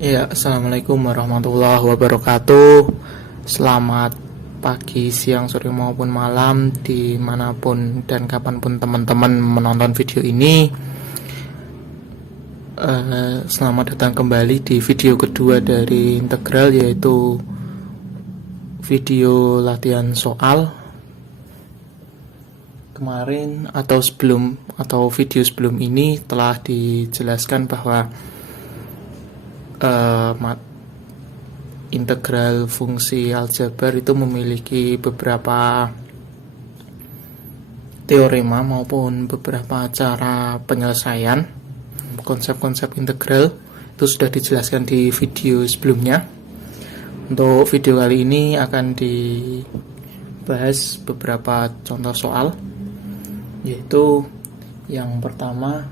Ya, assalamualaikum warahmatullahi wabarakatuh. Selamat pagi, siang, sore maupun malam dimanapun dan kapanpun teman-teman menonton video ini. Selamat datang kembali di video kedua dari integral, yaitu video latihan soal. Kemarin atau video sebelum ini telah dijelaskan bahwa integral fungsi aljabar itu memiliki beberapa teorema maupun beberapa cara penyelesaian. Konsep-konsep integral itu sudah dijelaskan di video sebelumnya. Untuk video kali ini akan dibahas beberapa contoh soal, yaitu yang pertama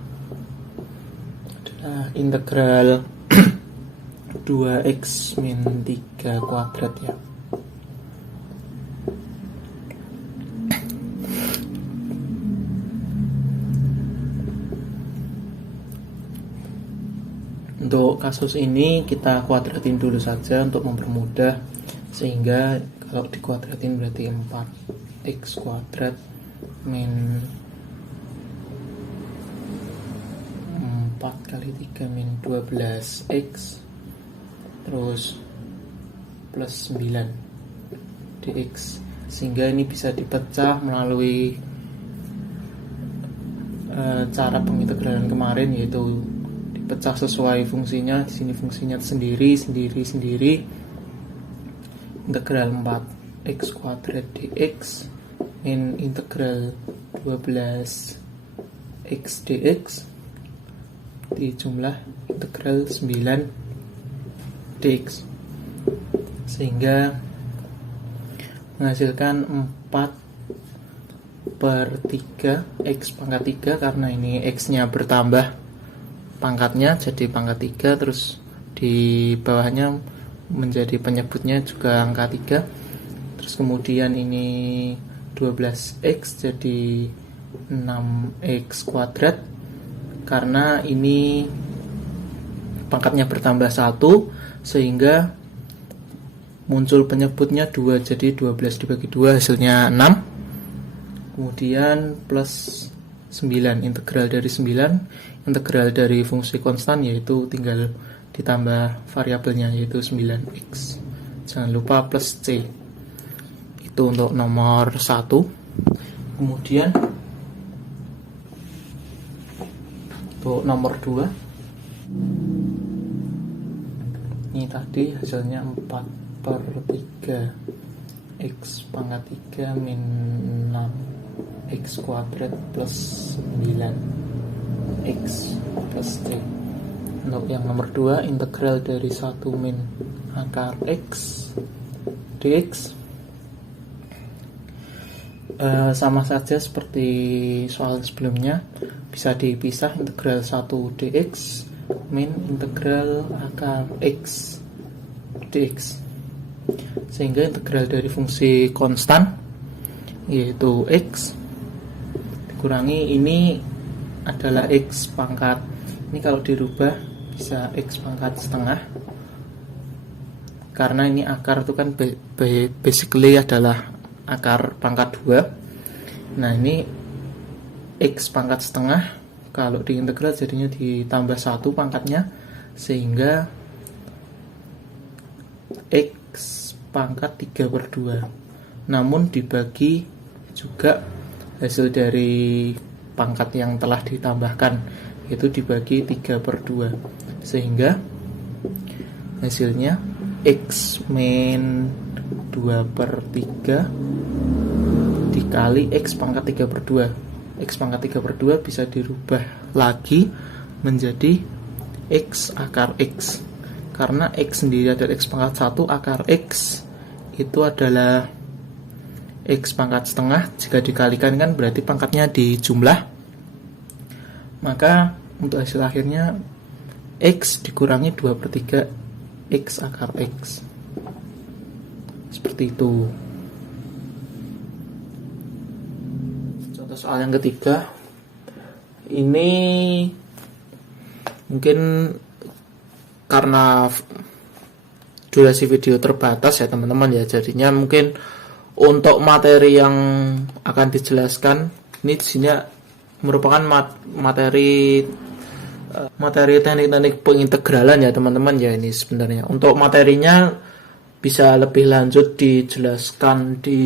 adalah integral 2x min 3 kuadrat ya. Untuk kasus ini kita kuadratin dulu saja untuk mempermudah, sehingga kalau dikuadratin berarti 4x kuadrat min 4 kali 3 min 12x terus plus 9 dx, sehingga ini bisa dipecah melalui cara pengintegralan kemarin, yaitu dipecah sesuai fungsinya. Di sini fungsinya sendiri. Integral 4x kuadrat dx min integral 12x dx dijumlah integral 9 dx, sehingga menghasilkan 4 per 3 x pangkat 3, karena ini x nya bertambah pangkatnya jadi pangkat 3, terus di bawahnya menjadi penyebutnya juga angka 3, terus kemudian ini 12x jadi 6x kuadrat, karena ini pangkatnya bertambah 1 sehingga muncul penyebutnya 2, jadi 12 dibagi 2 hasilnya 6. Kemudian plus 9, integral dari 9, integral dari fungsi konstan, yaitu tinggal ditambah variabelnya yaitu 9x. Jangan lupa plus c. Itu untuk nomor 1. Kemudian untuk nomor 2, ini tadi hasilnya 4 per 3 x pangkat 3 min 6 x kuadrat plus 9 x plus c. Untuk yang nomor 2, integral dari 1 min akar x dx, sama saja seperti soal sebelumnya, bisa dipisah. Integral 1 dx min integral akar x dx, sehingga integral dari fungsi konstan yaitu x dikurangi ini adalah x pangkat, ini kalau dirubah bisa x pangkat setengah, karena ini akar itu kan basically adalah akar pangkat 2. Nah, ini x pangkat setengah, kalau diintegral jadinya ditambah 1 pangkatnya, sehingga x pangkat 3 per 2. Namun dibagi juga hasil dari pangkat yang telah ditambahkan, itu dibagi 3 per 2, sehingga hasilnya x min 2 per 3 dikali x pangkat 3 per 2. X pangkat 3 per 2 bisa dirubah lagi menjadi x akar x, karena x sendiri adalah x pangkat 1, akar x itu adalah x pangkat setengah. Jika dikalikan kan berarti pangkatnya dijumlah, maka untuk hasil akhirnya x dikurangi 2 per 3 x akar x, seperti itu. Contoh soal yang ketiga, ini mungkin karena durasi video terbatas ya teman-teman ya, jadinya mungkin untuk materi yang akan dijelaskan ini di sini merupakan materi teknik-teknik pengintegralan ya teman-teman ya. Ini sebenarnya untuk materinya bisa lebih lanjut dijelaskan di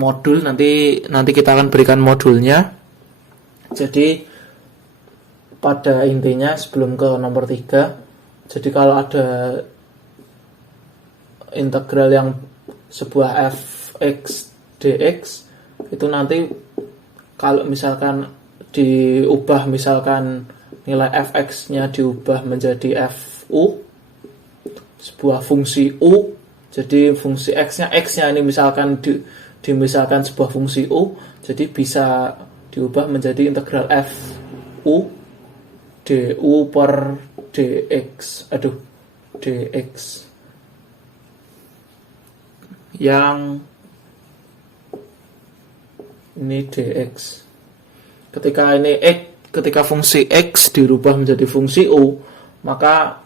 modul, nanti kita akan berikan modulnya. Jadi pada intinya sebelum ke nomor 3, jadi kalau ada integral yang sebuah fx dx itu nanti kalau misalkan diubah, misalkan nilai fx-nya diubah menjadi fu, sebuah fungsi u, jadi fungsi x-nya ini misalkan misalkan sebuah fungsi u, jadi bisa diubah menjadi integral fu du per dx, dx yang ini dx. Ketika fungsi x dirubah menjadi fungsi u, maka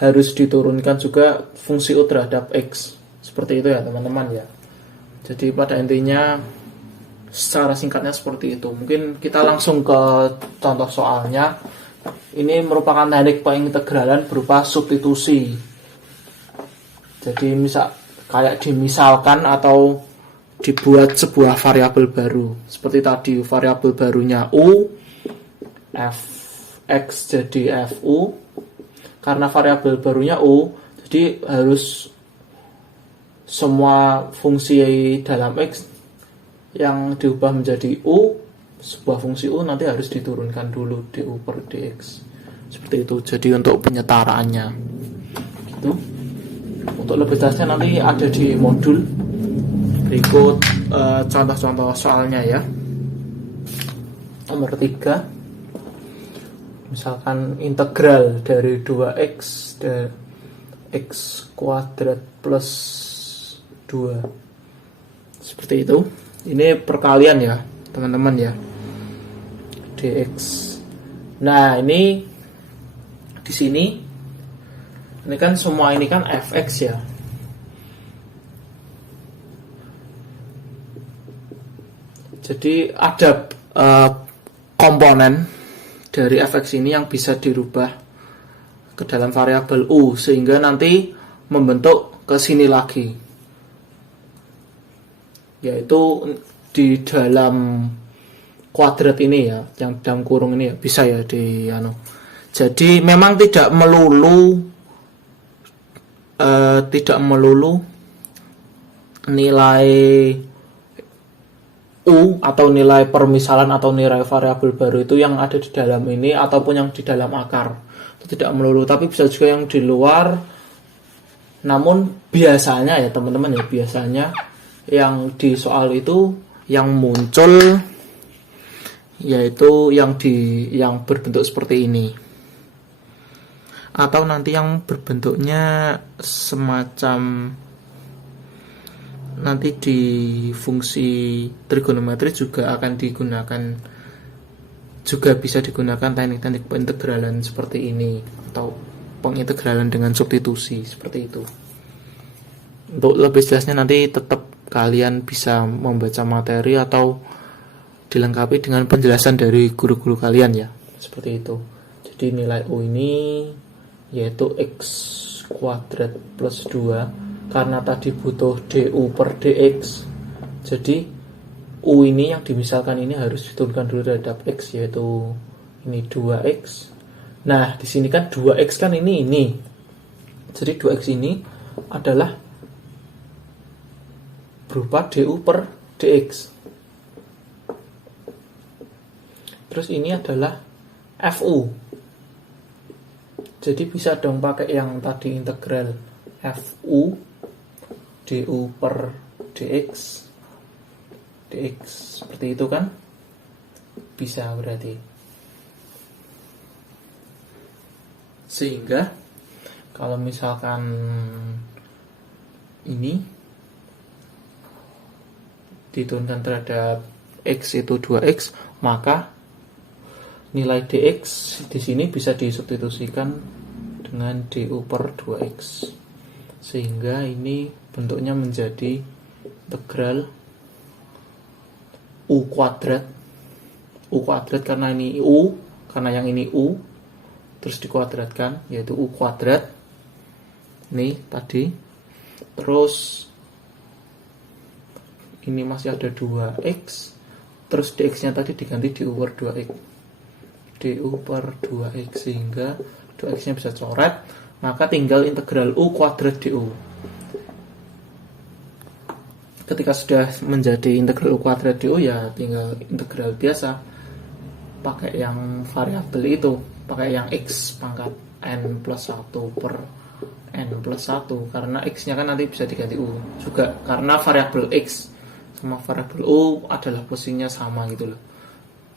harus diturunkan juga fungsi u terhadap x. Seperti itu ya teman-teman ya. Jadi pada intinya secara singkatnya seperti itu. Mungkin kita langsung ke contoh soalnya. Ini merupakan teknik pengintegralan berupa substitusi. Jadi kayak dimisalkan atau dibuat sebuah variabel baru. Seperti tadi variabel barunya u, fx jadi fu. Karena variabel barunya u, jadi harus semua fungsi dalam x yang diubah menjadi u, sebuah fungsi u nanti harus diturunkan dulu du per dx. Seperti itu. Jadi untuk penyetaraannya gitu. Untuk lebih jelasnya nanti ada di modul berikut contoh-contoh soalnya ya. Nomor 3, misalkan integral dari 2x dan x kuadrat plus 2. Seperti itu. Ini perkalian ya teman-teman ya, dx. Nah ini di sini ini kan semua ini kan fx ya. Jadi ada komponen dari fx ini yang bisa dirubah ke dalam variabel u, sehingga nanti membentuk ke sini lagi, yaitu di dalam kuadrat ini ya, yang dalam kurung ini ya, bisa ya di Jadi memang tidak melulu nilai u atau nilai permisalan atau nilai variabel baru itu yang ada di dalam ini ataupun yang di dalam akar. Itu tidak melulu, tapi bisa juga yang di luar. Namun biasanya ya teman-teman ya, biasanya yang di soal itu yang muncul yaitu yang berbentuk seperti ini, atau nanti yang berbentuknya semacam nanti di fungsi trigonometri juga akan digunakan, juga bisa digunakan teknik-teknik pengintegralan seperti ini atau pengintegralan dengan substitusi seperti itu. Untuk lebih jelasnya nanti tetap kalian bisa membaca materi atau dilengkapi dengan penjelasan dari guru-guru kalian ya, seperti itu. Jadi nilai u ini yaitu x kuadrat plus 2, karena tadi butuh du per dx, jadi u ini yang dimisalkan ini harus diturunkan dulu terhadap x, yaitu ini 2x. Nah di sini kan 2x kan ini, jadi 2x ini adalah berupa du per dx. Terus ini adalah fu. Jadi bisa dong pakai yang tadi integral fu du per dx seperti itu kan, bisa berarti. Sehingga kalau misalkan ini diturunkan terhadap x itu 2x, maka nilai dx di sini bisa disubstitusikan dengan du per 2x, sehingga ini bentuknya menjadi integral u kuadrat karena ini u, karena yang ini u terus dikuadratkan, yaitu u kuadrat ini tadi, terus ini masih ada 2x, terus dx nya tadi diganti du per 2x, du per 2x, sehingga 2x nya bisa coret, maka tinggal integral u kuadrat du. Ketika sudah menjadi integral u kuadrat du, ya tinggal integral biasa pakai yang variabel itu, pakai yang x pangkat n plus 1 per n plus 1, karena x nya kan nanti bisa diganti u juga, karena variabel x sama variabel u adalah posisinya sama gitu loh,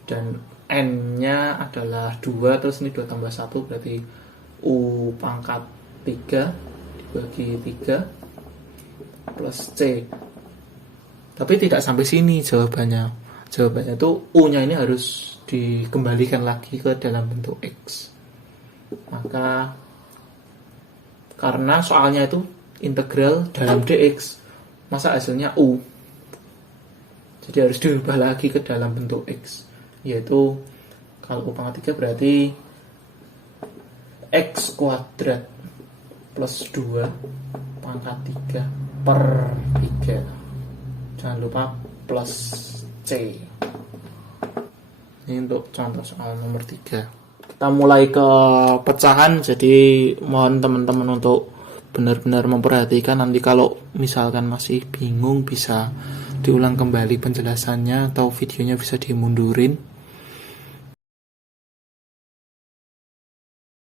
dan n nya adalah 2, terus ini 2 tambah 1 berarti u pangkat 3 dibagi 3 plus c. Tapi tidak sampai sini jawabannya itu u nya ini harus dikembalikan lagi ke dalam bentuk x. Maka karena soalnya itu integral dalam dx, masa hasilnya u, jadi harus diubah lagi ke dalam bentuk x, yaitu kalau u pangkat 3 berarti x kuadrat plus 2 pangkat 3 per 3, jangan lupa plus c. Ini untuk contoh soal nomor 3. Kita mulai ke pecahan, jadi mohon teman-teman untuk benar-benar memperhatikan. Nanti kalau misalkan masih bingung bisa diulang kembali penjelasannya, atau videonya bisa dimundurin.